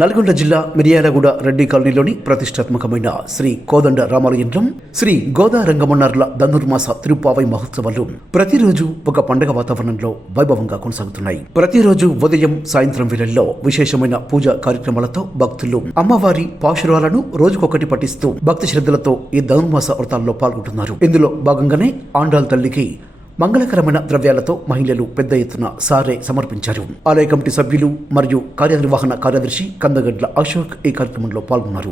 నల్గొండ జిల్లా మిరియాలగూడ రెడ్డి కాలనీలోని ప్రతిష్టాత్మకమైన శ్రీ కోదండ రామాలయంలో శ్రీ గోదా రంగమన్నార్ల ధనుర్మాస తిరుపావై మహోత్సవాలు ప్రతిరోజు ఒక పండగ వాతావరణంలో వైభవంగా కొనసాగుతున్నాయి. ప్రతిరోజు ఉదయం సాయంత్రం వేళల్లో విశేషమైన పూజా కార్యక్రమాలతో భక్తులు అమ్మవారి పాశురాలను రోజుకొకటి పఠిస్తూ భక్తి శ్రద్ధలతో ఈ ధనుర్మాస వ్రతాల్లో పాల్గొంటున్నారు. ఇందులో భాగంగానే ఆండాల తల్లికి మంగళకరమైన ద్రవ్యాలతో మహిళలు పెద్ద ఎత్తున సారే సమర్పించారు. ఆలయ కమిటీ సభ్యులు మరియు కార్యనిర్వహణ కార్యదర్శి కందగడ్ల అశోక్ ఈ కార్యక్రమంలో పాల్గొన్నారు.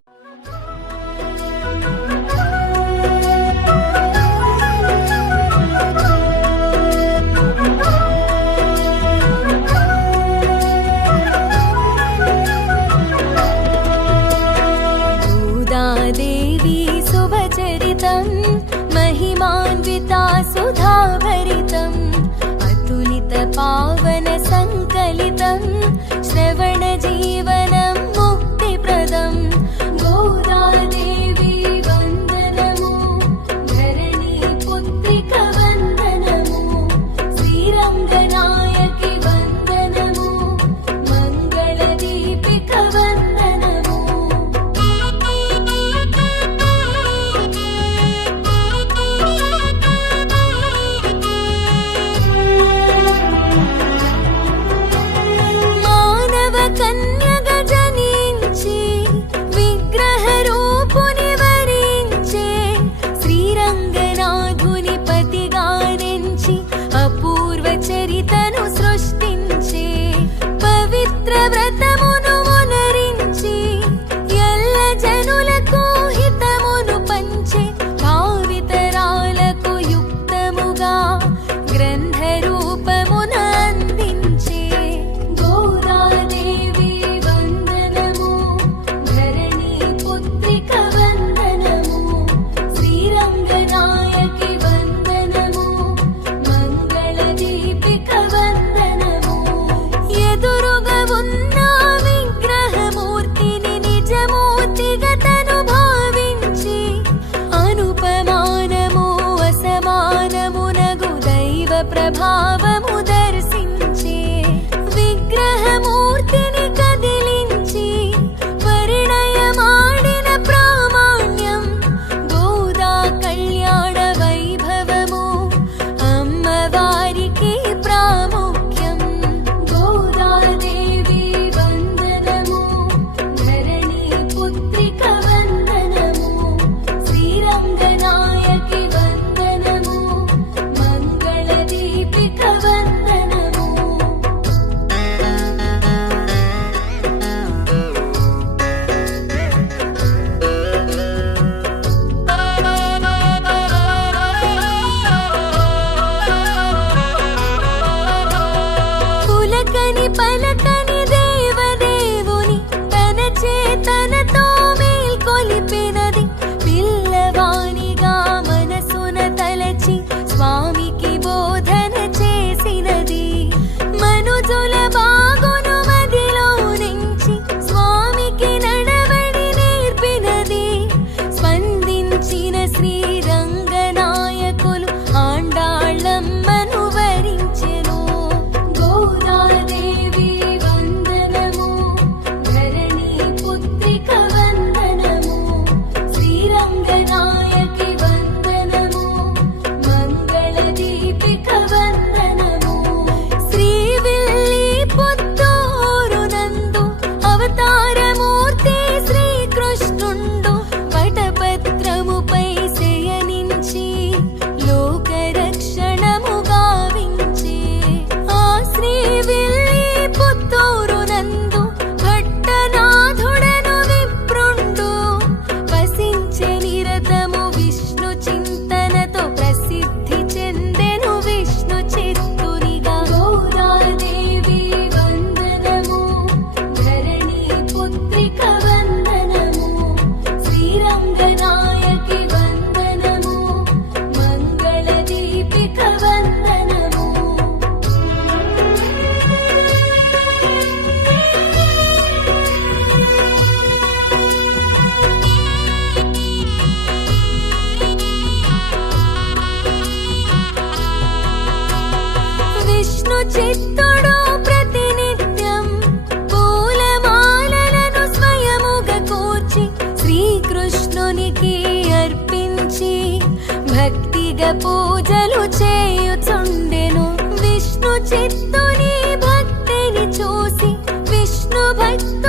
పూజలు చేయుచుండెను. విష్ణు చిత్తుని భక్తిని చూసి విష్ణు భక్తి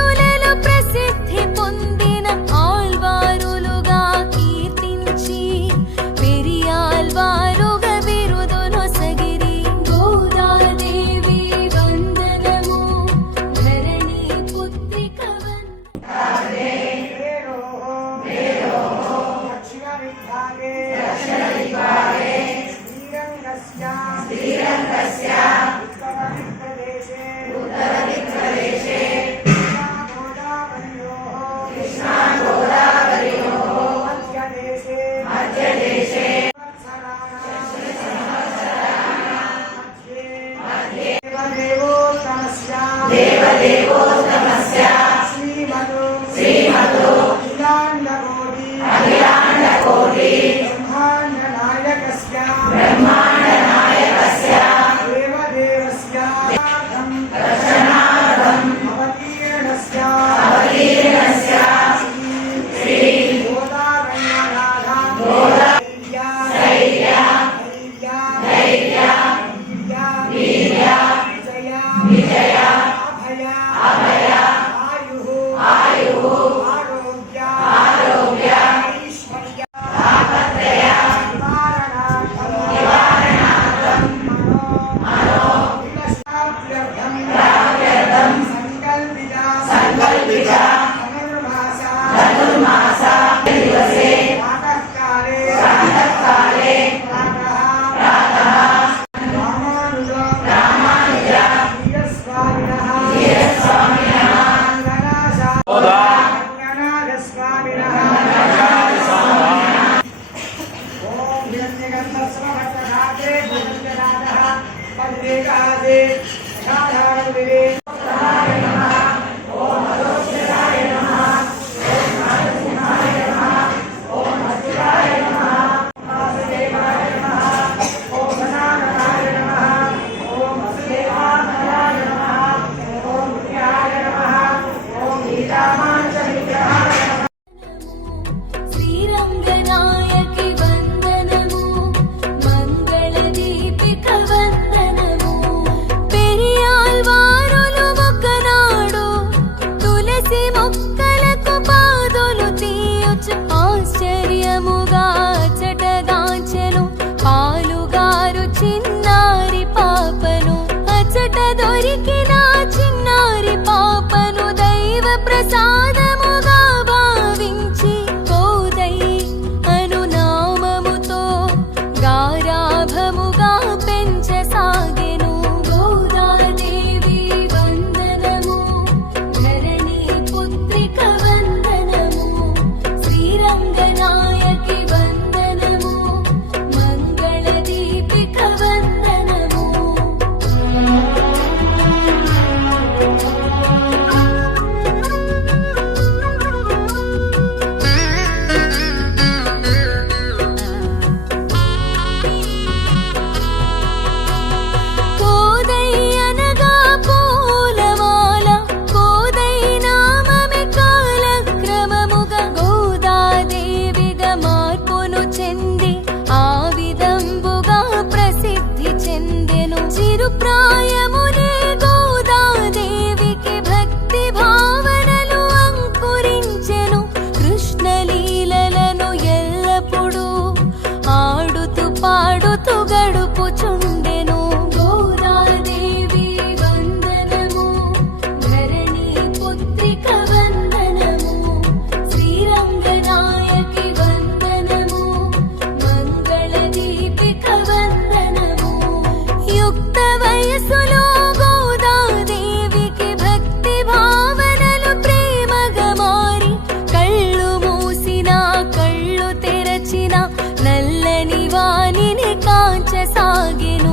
সাধারণ বিবেক వాణిని కాంచసాగిన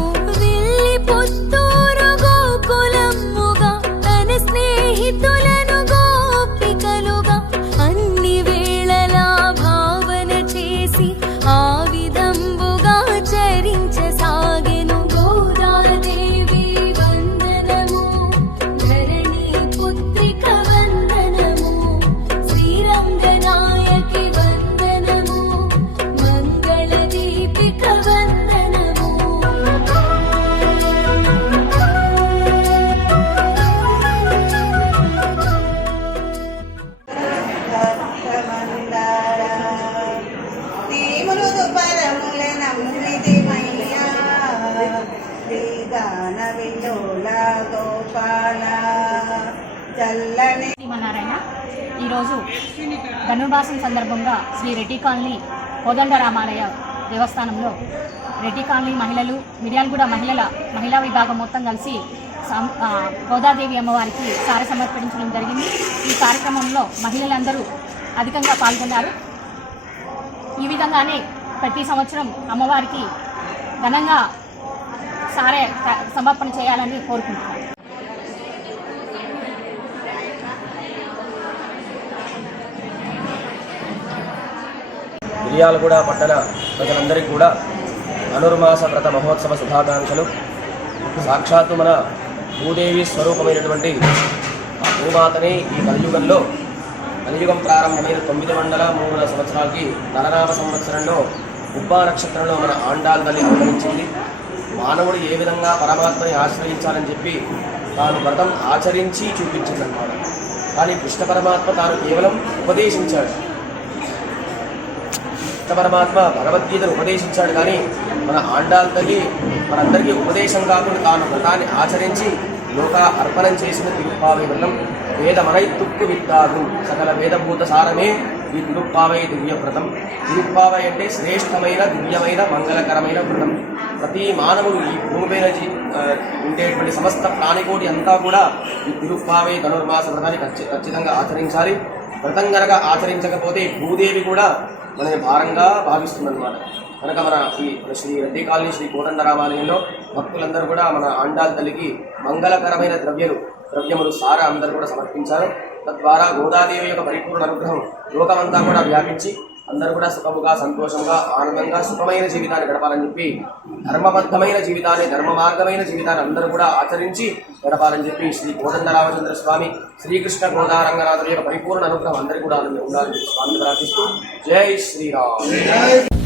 నారాయణ ఈరోజు ధనుర్భాసం సందర్భంగా శ్రీ రెడ్డి కాలనీ కోదండరామాలయ దేవస్థానంలో రెడ్డి కాలనీ మహిళలు మిర్యాలగూడ మహిళల మహిళా విభాగం మొత్తం కలిసి గోదాదేవి అమ్మవారికి సార సమర్పించడం జరిగింది. ఈ కార్యక్రమంలో మహిళలందరూ అధికంగా పాల్గొన్నారు. ఈ విధంగానే ప్రతి సంవత్సరం అమ్మవారికి ఘనంగా సారే సమర్పణ చేయాలని కోరుకుంటున్నాను. మిర్యాలగూడ పట్టణ ప్రజలందరికీ కూడా ధనుర్మాస వ్రత మహోత్సవ శుభాకాంక్షలు. సాక్షాత్తు మన భూదేవి స్వరూపమైనటువంటి ఆ భూమాతని ఈ కలియుగంలో కలియుగం ప్రారంభమైన తొమ్మిది వందల మూడు సంవత్సరాలకి నలనామ సంవత్సరంలో ఉబ్బా నక్షత్రంలో మన ఆండాల్ తల్లి అవతరించింది మానవుడు ఏ విధంగా పరమాత్మని ఆశ్రయించాలని చెప్పి తాను వ్రతం ఆచరించి చూపించిందన్నమాట. కానీ కృష్ణ పరమాత్మ తాను కేవలం ఉపదేశించాడు. కృష్ణ పరమాత్మ భగవద్గీతను ఉపదేశించాడు కానీ మన ఆండాలకి మనందరికీ ఉపదేశం కాకుండా తాను వ్రతాన్ని ఆచరించి లోక అర్పణం చేసిన తిరుప్పావై వ్రతం వేదమనై తుక్కు విత్తాగు సకల వేదభూత సారమే ఈ తిరుప్పావై దివ్య వ్రతం. తిరుప్పావై అంటే శ్రేష్టమైన దివ్యమైన మంగళకరమైన వ్రతం. ప్రతి మానవుడు ఈ భూమిపైన జీ- ఉండేటువంటి సమస్త ప్రాణికోటి అంతా కూడా ఈ తిరుప్పావై ధనుర్మాస వ్రతాన్ని ఖచ్చితంగా ఆచరించాలి. వ్రతం గనక ఆచరించకపోతే భూదేవి కూడా మన భారంగా భావిస్తుందన్నమాట. కనుక మన ఈ శ్రీ రెడ్డి కాలనీ శ్రీ కోటండరామాలయంలో భక్తులందరూ కూడా మన ఆండాల తల్లికి మంగళకరమైన ద్రవ్యలు ద్రవ్యములు సార అందరూ కూడా సమర్పించారు తద్వారా గోదాదేవి యొక్క పరిపూర్ణ అనుగ్రహం లోకమంతా కూడా వ్యాపించి అందరూ కూడా సుఖముగా సంతోషంగా ఆనందంగా సుఖమైన జీవితాన్ని గడపాలని చెప్పి ధర్మబద్ధమైన జీవితాన్ని ధర్మ మార్గమైన జీవితాన్ని అందరూ కూడా ఆచరించి గడపాలని చెప్పి శ్రీ కోదండ రామచంద్ర స్వామి శ్రీకృష్ణ గోదారంగనాథుల యొక్క పరిపూర్ణ అనుగ్రహం అందరికీ కూడా ఉండాలని స్వామిని ప్రార్థిస్తూ జై శ్రీరామ్.